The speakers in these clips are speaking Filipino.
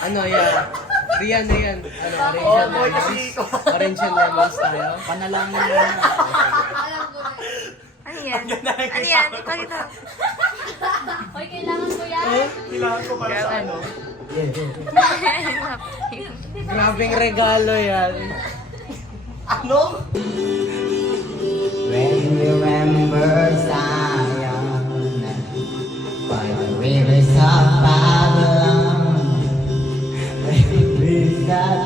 Ano yan? Riyan. Ano, orange and lemons tayo. Panalangin mo na. Ano yan? Ano yan? Ipakita. Hoy, kailangan ko yan. Kailangan ko para sa ano. Grabing regalo yan. Ano? When we remember Zion by the rivers of Babylon, when we sat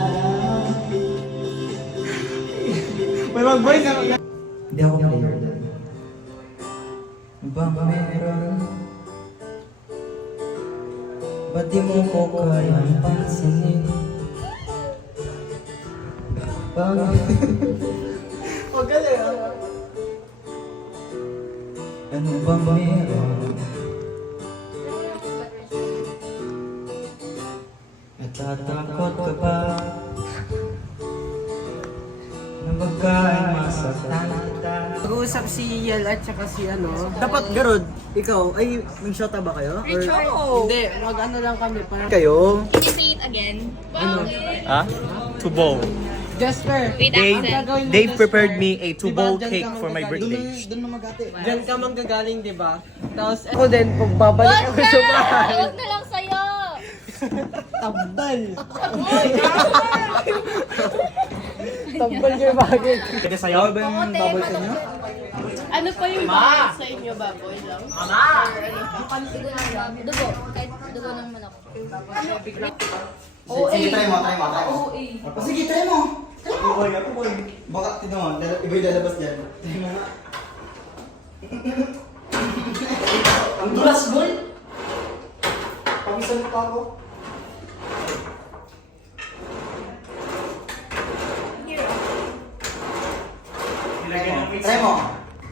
May mag-voice na. Hindi ako player doon. Ba meron? Ba't di mo ko kayang pansinin? O, galing ah. Ano ba meron? Natatakot ka ba? Na baka masaktan kita? Mag-uusap si Yel at saka si ano. Dapat Garod, ikaw, ay mag-shota ba kayo? Hindi, mag-ano lang kami. Parang Kayo? Can you say it again? Ha? Tubo. Jasper, With Dave, accent. Dave prepared me a tubo Diba, dyan cake ka for my magagaling? birthday. Doon na mag-ate. Diyan ka manggagaling, di ba? Tapos ako din, pag babalik ako sa bahay. Huwag na lang sa'yo. Tambal! Tambal yung bagay. Pwede sa'yo? Ba yung bubble sa inyo? Ano pa yung bawal sa inyo, baboy lang? Dugo. Kahit dugo ng manok. Sige, try mo. Sige, try mo. Tuboy ka, tuboy. Baka, tignan mo, iba'y lalabas dyan. Try mo nga. Ang dulas, boy! Pagisan pa ako. Try mo.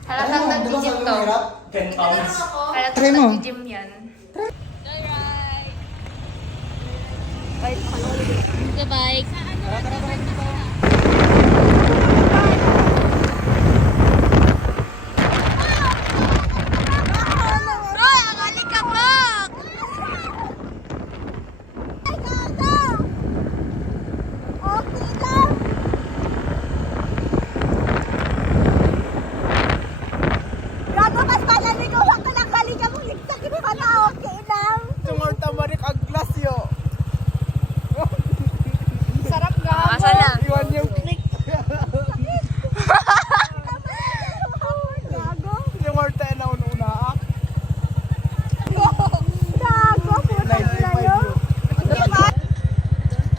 Halatang nag-gym to. 10 pounds. Halatang nag-gym yan. Goodbye. Asa na? Iwan yung click. Yung Marta na una.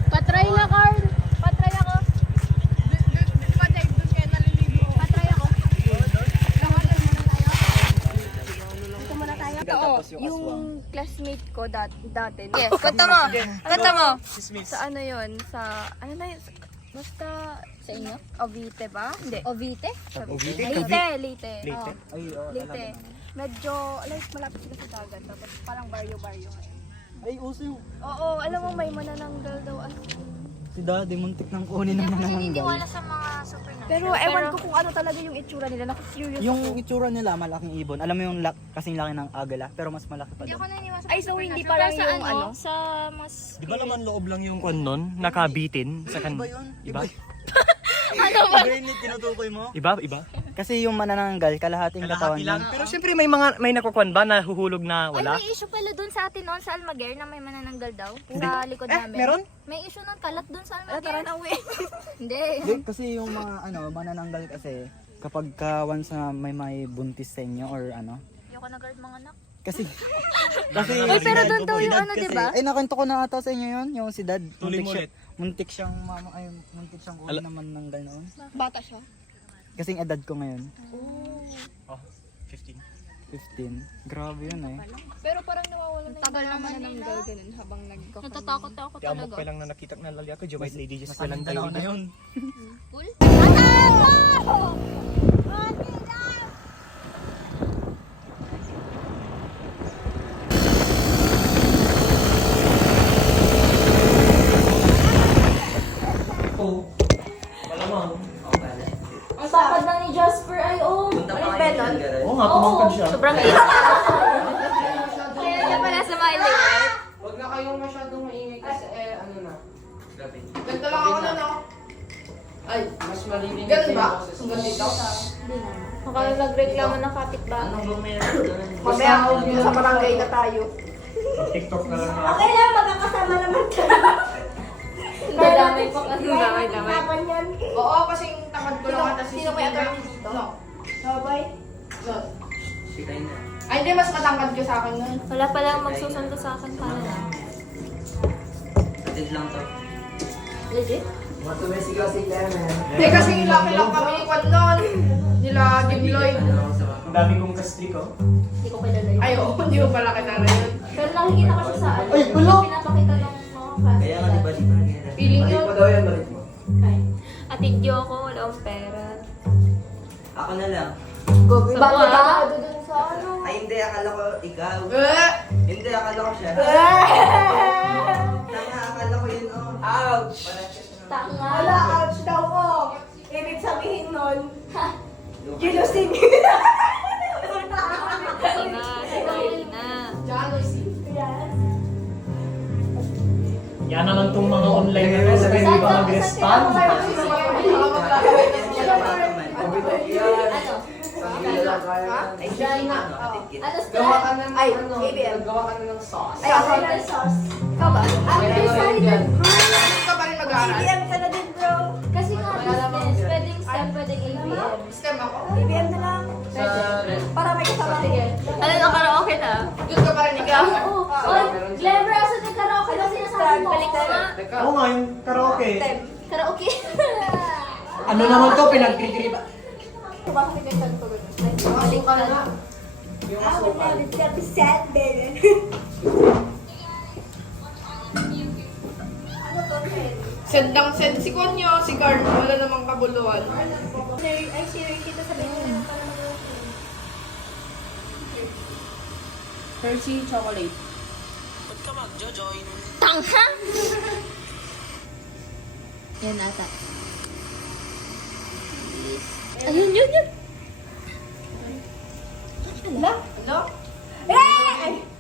Patry na, Carl. Patry ako. Patry ako. Dito muna tayo. Yung classmate ko dati. Yes, kwento mo. Kwento mo. Sa ano yun? Sa, ano na yun? Basta, sa inyo? Ovite ba? Hindi. Ovite? Ovite? Leyte. Leyte? Oo. Leyte. Medyo, like, malapit sila sa dagat. Tapos parang baryo-baryo ngayon. Ay, uso yung... Oo, alam mo may manananggal daw as Si Daddy, muntik ng kunin ng nanananggal. sa mga supernatural. Pero ewan ko kung ano talaga yung itsura nila. Naku-curious Yung ako. itsura nila, malaking ibon. Alam mo yung kasing laki ng agala, pero mas malaki pa Hindi doon. ako naniniwala sa Ay, so hindi supernatural. parang Pero sa yung ano? Sa mas... Di ba naman loob lang yung kwan nun? Nakabitin sa kan... Iba yun? Iba? Ano ba? Iba yun yung tinutukoy mo? Iba? Iba? Kasi yung manananggal, kalahating katawan Kalahati lang. lang. Pero syempre may nakukwan ba na huhulog na Ay, wala? may issue pala dun sa atin noon sa Almaguer na may manananggal daw. Sa likod namin. Meron? May issue nun, kalat dun sa Tara Almaguer. na uwi. Hindi. Hindi, kasi yung mga manananggal kasi, kapag once na may buntis sa inyo or ano, Ayoko na guard mga anak. kasi Uy, pero doon daw yung ano, di ba? Ay, nakwento ko na ata sa inyo yun, yung si Dad. Tuloy mo ulit. Muntik siyang kunin na manananggal noon. Bata siya. Kasing edad ko ngayon, Oh, 15. 15. Grabe yun eh. Pero parang nawawalan na tagal naman na ng girl ganun habang nagkakaroon. Natatakot ako Tiamok talaga. pa lang na nakita na lali ako. Jumay lady just pa lang tayo. na yun. Cool? Ang takad na ni Jasper ay Benon. Oo nga, pumangkad siya. Sobrang init. Kaya niya pala sa my limit. kayong masyadong maingay kasi ano na. Grabe. Ganito lang ako na, no? Ay, mas marinig Ganun ba? yung boses. Hanggang dito? Baka nagreklamo ng kapitbahay. Mamaya, sa barangay na tayo. TikTok na lang. Okay lang, magkakasama naman tayo. Dadamay pa kasi. Laban yan. Oo, kasing tamad ko lang ata si Sino may attorney dito? No. Sabay. No. Sitay na. Ay, hindi, mas matangkad ka sa akin nun. Wala palang magsusundo sa akin para na. Atid lang to. Legit? Hindi, kasi laki lang kami ni Kwan nun. Nila Jim Lloyd. Ang dami kong kastri ko. Hindi ko kilala yun. Ay, oo, hindi mo pala kilala yun. Pero nakikita ko siya sa ano. Ay, pinapakita ng mga class. Kaya nga, di ba? Feeling yun. Atid yo ako, wala akong pera. Ako na lang. Sa buha? dun sa ano? Ay, hindi. Akala ko ikaw. Eh! Hindi, akala ko siya. Tama, akala ko yun. Oh. Ouch! Tanga. Wala, ouch daw ko. Ibig sabihin nun, gilusing. Ito na, si Marina. Jealousy. Yan. Yan naman tong mga online na to. Sabi mo ba mag-respond? Ay, siya na. Ano Gawa ka ng, Ay, ano, ABM. gawa ka na ng sauce. Ay, ako na sauce. Ikaw ba? Hindi ka pa rin mag-aaral. BBM ka na din, bro. Kasi nga, business. Pwedeng STEM, pwedeng ABM. Scam ako. BBM na lang. Sa red. Para may kasama. Sige. Ano na karaoke na? Good ka pa rin ikaw. Oo. Oh, Glamor, asa na karaoke na sinasabi mo? Balik na. Teka. Oo nga, yung karaoke. Karaoke. Ano naman to, pinagkikiriba. Bakit may ganito ko? Balik ka na. Yung Ah, asukal. wala. It's gonna be sad, baby. Ano to, Ted? Send lang send si Konyo, si Garn. Wala namang kabuluhan. Ay, si Ricky, ito sabihin mo lang para Hershey chocolate. Tangha! Yan ata. Ayun, yun, yun. Hello?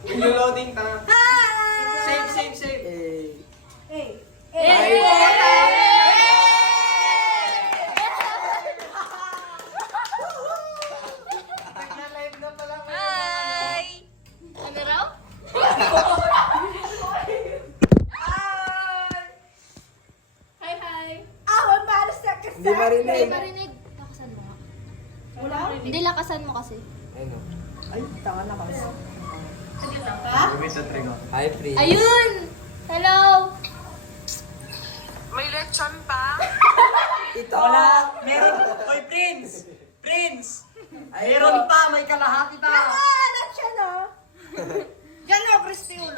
Yung loading ta. Hi! Save. Hey. Hi! Ano raw? Hi, hi! Ako, para sa kasama. Hindi marinig. Hindi marinig. Lakasan mo nga. Wala? Hindi, lakasan mo kasi. Ayun. Ay, tanga na kasi. Gawin sa trigo. Hi, free. Ayun! Hello! Wala. Meron. Oy, Prince! Prince! Meron pa, may kalahati pa. Anak siya, no? Yan o, crispy ulo.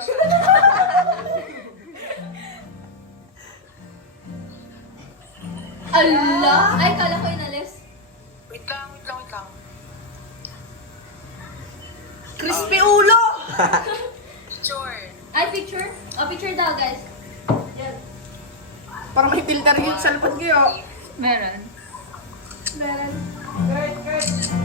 Allah! Ay, kala ko inalis. Wait lang. Crispy ulo! Ay, picture? Oh, picture daw, guys. Parang may filter yun sa lipad kayo. Meron. Meron. Great.